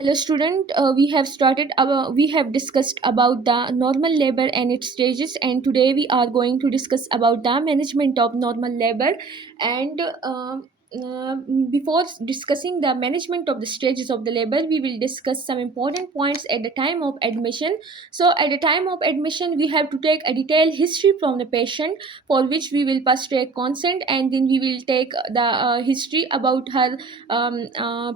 Hello, student. We have discussed about the normal labor and its stages, and today we are going to discuss about the management of normal labor. And uh, Before discussing the management of the stages of the labor, we will discuss some important points at the time of admission. So, at the time of admission, we have to take a detailed history from the patient, for which we will first take consent, and then we will take the history about her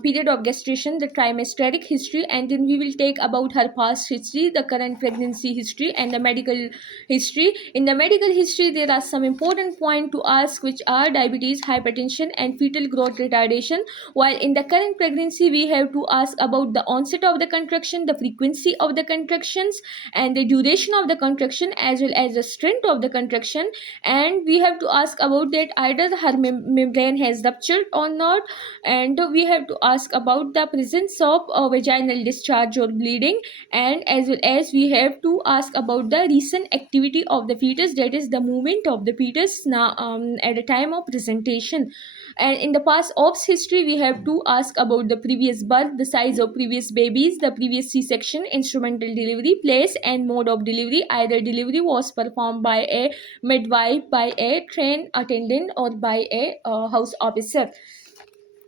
period of gestation, the trimesteric history, and then we will take about her past history, the current pregnancy history, and the medical history. In the medical history, there are some important points to ask, which are diabetes, hypertension, and fetal growth retardation. While in the current pregnancy, we have to ask about the onset of the contraction, the frequency of the contractions, and the duration of the contraction, as well as the strength of the contraction. And we have to ask about that either her membrane has ruptured or not, and we have to ask about the presence of vaginal discharge or bleeding, and as well as we have to ask about the recent activity of the fetus, that is the movement of the fetus now at the time of presentation. And in the past ops history, we have to ask about the previous birth, the size of previous babies, the previous c-section, instrumental delivery, place and mode of delivery, either delivery was performed by a midwife, by a trained attendant, or by a house officer.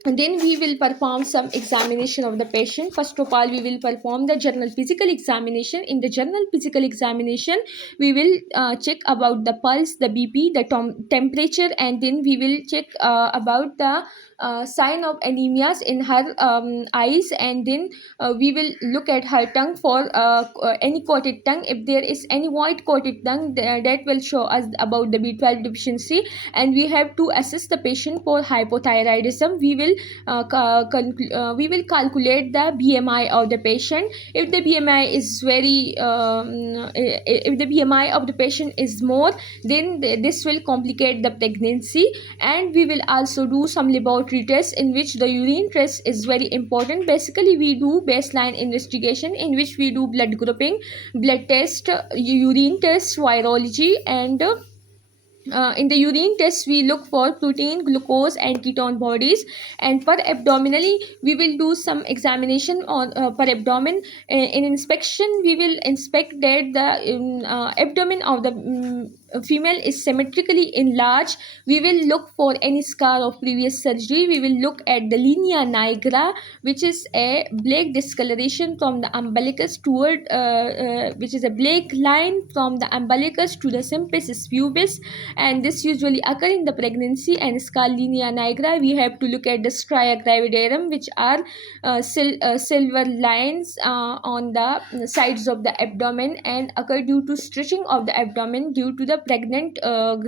And then we will perform some examination of the patient. First of all, we will perform the general physical examination. In the general physical examination, we will check about the pulse, the bp, the temperature, and then we will check about the sign of anemias in her eyes, and then we will look at her tongue for any coated tongue. If there is any white coated tongue, that will show us about the b12 deficiency. And we have to assess the patient for hypothyroidism. We will calculate the BMI of the patient. If the BMI is if the BMI of the patient is more, then this will complicate the pregnancy. And we will also do some laboratory tests, in which the urine test is very important. Basically, we do baseline investigation, in which we do blood grouping, blood test, urine test, virology, and in the urine test, we look for protein, glucose, and ketone bodies. And per abdominally, we will do some examination on per abdomen. In inspection, we will inspect that the abdomen of the female is symmetrically enlarged. We will look for any scar of previous surgery. We will look at the linea nigra, which is a black discoloration from the umbilicus toward which is a black line from the umbilicus to the symphysis pubis, and this usually occur in the pregnancy. And scalenia nigra, we have to look at the stria gravidarum, which are silver lines on the sides of the abdomen, and occur due to stretching of the abdomen due to the pregnant or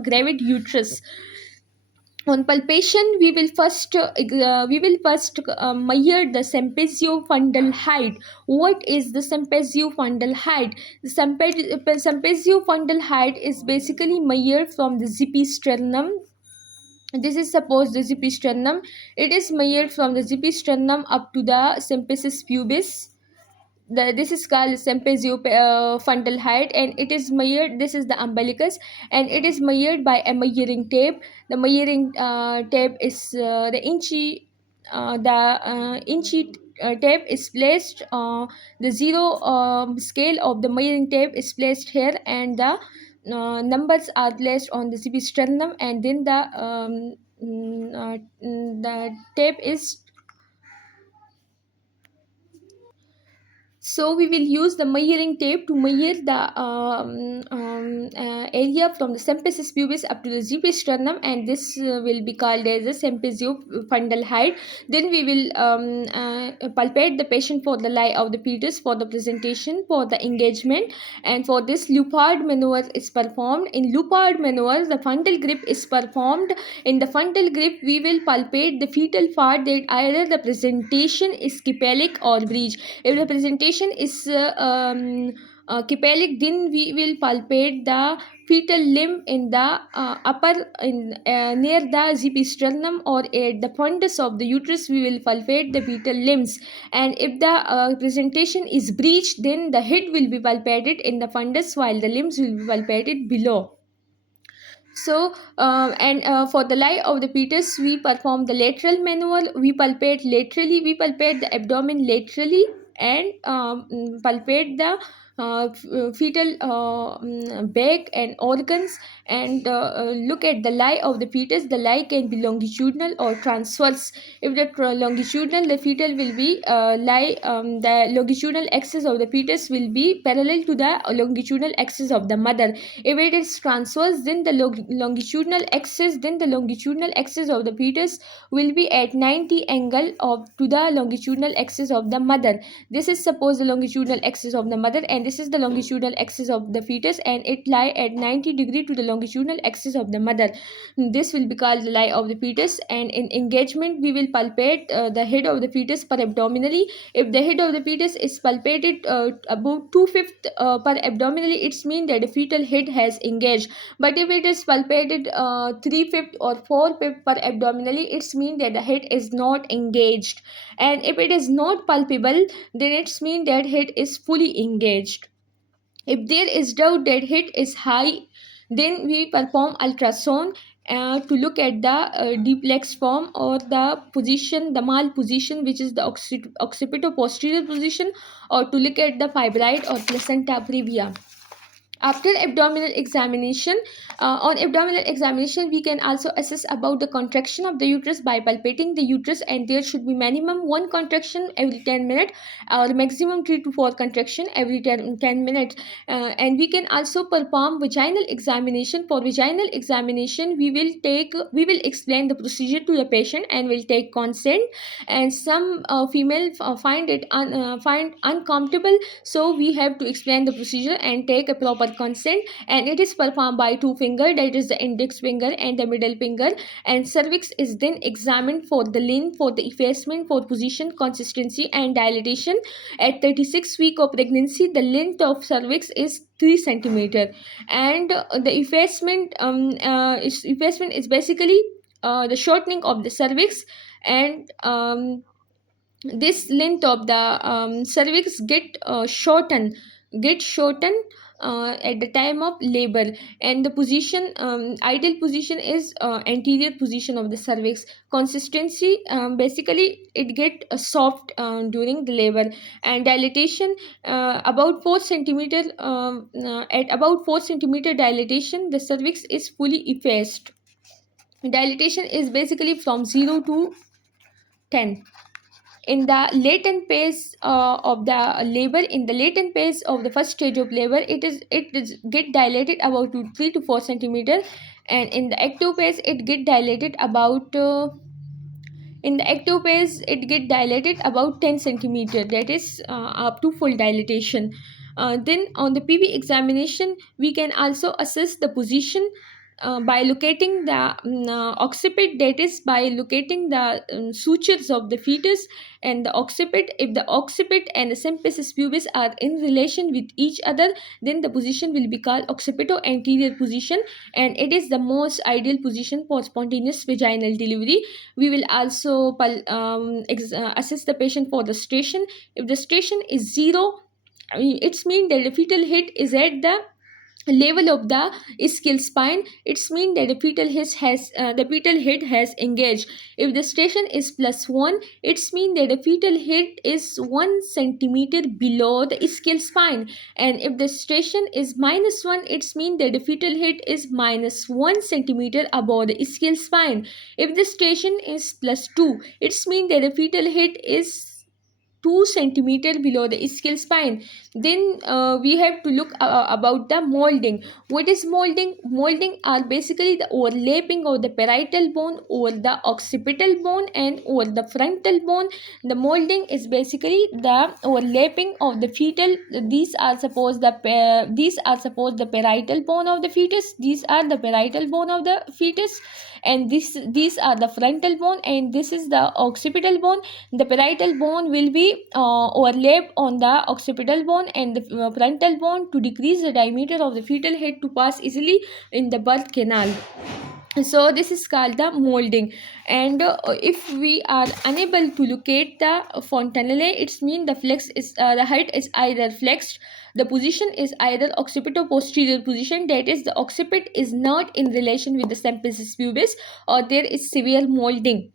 gravid uterus. On palpation, we will first measure the symphysiofundal height. What is the symphysiofundal height? The symphysiofundal height is basically measured from the zipisternum. This is suppose the zipisternum. It is measured from the zipisternum up to the symphysis pubis. This is called fundal height, and it is measured. This is the umbilicus, and it is measured by a measuring tape. The measuring tape is the inchy tape is placed. The zero scale of the measuring tape is placed here, and the numbers are placed on the sternum, and then the tape is. So we will use the measuring tape to measure the area from the symphysis pubis up to the zipisternum, and this will be called as the symphysiofundal height. Then we will palpate the patient for the lie of the fetus, for the presentation, for the engagement, and for this Lupard maneuver is performed. In Lupard maneuver, the fundal grip is performed. In the fundal grip, we will palpate the fetal part, that either the presentation is cephalic or breech. If the presentation is cephalic, then we will palpate the fetal limb in the near the zipisternum, or at the fundus of the uterus. We will palpate the fetal limbs. And if the presentation is breech, then the head will be palpated in the fundus, while the limbs will be palpated below. So and for the lie of the fetus, we perform the lateral manual. We palpate laterally, we palpate the abdomen laterally, and palpate the fetal back and organs, and look at the lie of the fetus. The lie can be longitudinal or transverse. If the longitudinal, the fetal will be lie, the longitudinal axis of the fetus will be parallel to the longitudinal axis of the mother. If it is transverse, then the longitudinal axis of the fetus will be at 90 angle of to the longitudinal axis of the mother. This is suppose the longitudinal axis of the mother, and this is the longitudinal axis of the fetus, and it lie at 90 degree to the longitudinal axis of the mother. This will be called the lie of the fetus. And in engagement, we will palpate the head of the fetus per abdominally. If the head of the fetus is palpated about 2/5 per abdominally, it's mean that the fetal head has engaged. But if it is palpated 3/5 or 4/5 per abdominally, it's mean that the head is not engaged. And if it is not palpable, then it's mean that head is fully engaged. If there is doubt that heat is high, then we perform ultrasound to look at the duplex form, or the position, the mal position, which is the occipito-posterior position, or to look at the fibroid or placenta previa. After abdominal examination, on abdominal examination, we can also assess about the contraction of the uterus by palpating the uterus, and there should be minimum 1 contraction every 10 minutes, or maximum 3 to 4 contraction every 10 minutes. And we can also perform vaginal examination. For vaginal examination, we will explain the procedure to the patient and will take consent. And some female find uncomfortable, so we have to explain the procedure and take a proper consent. And it is performed by 2 finger, that is the index finger and the middle finger. And cervix is then examined for the length, for the effacement, for position, consistency and dilatation. At 36 week of pregnancy, the length of cervix is 3 centimeter. And the effacement is basically the shortening of the cervix. And this length of the cervix get shortened at the time of labor. And the position, ideal position is anterior position of the cervix. Consistency, basically it get soft during the labor. And dilatation, about 4 centimeter, at about 4 centimeter dilatation, the cervix is fully effaced. Dilatation is basically from 0 to 10. In the latent phase of the labor, in the latent phase of the first stage of labor, it is get dilated about 3 to 4 centimeter. And in the active phase, it get dilated about in the active phase, it get dilated about 10 centimeter, that is up to full dilatation. Then on the PV examination, we can also assess the position by locating the occiput, that is by locating the sutures of the fetus and the occiput. If the occiput and the symphysis pubis are in relation with each other, then the position will be called occipito-anterior position, and it is the most ideal position for spontaneous vaginal delivery. We will also assess the patient for the station. If the station is 0, it's mean that the fetal head is at the level of the ischial spine. It's mean that the fetal head has engaged. If the station is +1, it's mean that the fetal head is 1 centimeter below the ischial spine. And if the station is -1, it's mean that the fetal head is -1 centimeter above the ischial spine. If the station is +2, it's mean that the fetal head is 2 centimeter below the ischial spine. Then we have to look about the molding. What is molding? Molding are basically the overlapping of the parietal bone over the occipital bone and over the frontal bone. The molding is basically the overlapping of the fetal. These are suppose the parietal bone of the fetus. These are the parietal bone of the fetus, and these are the frontal bone, and this is the occipital bone. The parietal bone will be overlapped on the occipital bone and the frontal bone to decrease the diameter of the fetal head to pass easily in the birth canal. So this is called the molding. And if we are unable to locate the fontanelle, it's mean the flex is the height is either flexed, the position is either occipito posterior position, that is the occipit is not in relation with the symphysis pubis, or there is severe molding.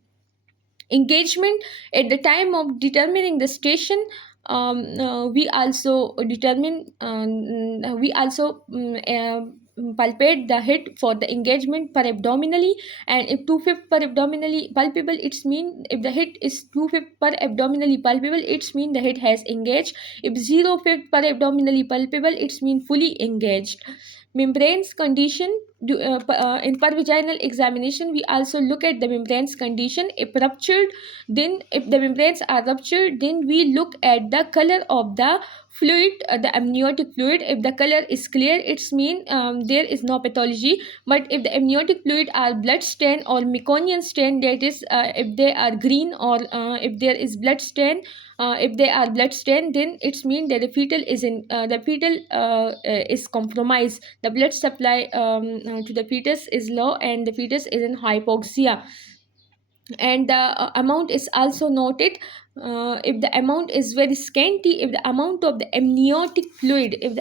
Engagement at the time of determining the station, we also determine we also palpate the hit for the engagement per abdominally. And if 2/5 per abdominally palpable, it's mean if the hit is 2/5 per abdominally palpable, it's mean the hit has engaged. If 0/5 per abdominally palpable, it's mean fully engaged. Membranes condition, in pervaginal examination we also look at the membranes condition. If ruptured, then if the membranes are ruptured, then we look at the color of the fluid, the amniotic fluid. If the color is clear, it's mean there is no pathology. But if the amniotic fluid are blood stain or meconian stain, that is if they are green, or if there is blood stain, if they are blood stain, then it's mean that the fetal is compromised. The blood supply to the fetus is low, and the fetus is in hypoxia. And the amount is also noted. If the amount is very scanty, if the amount of the amniotic fluid is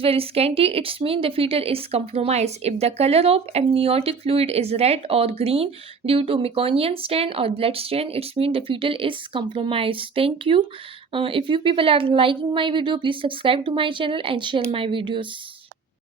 very scanty, it's mean the fetal is compromised. If the color of amniotic fluid is red or green due to meconian stain or blood stain, it's mean the fetal is compromised. Thank you. If you people are liking my video, please subscribe to my channel and share my videos.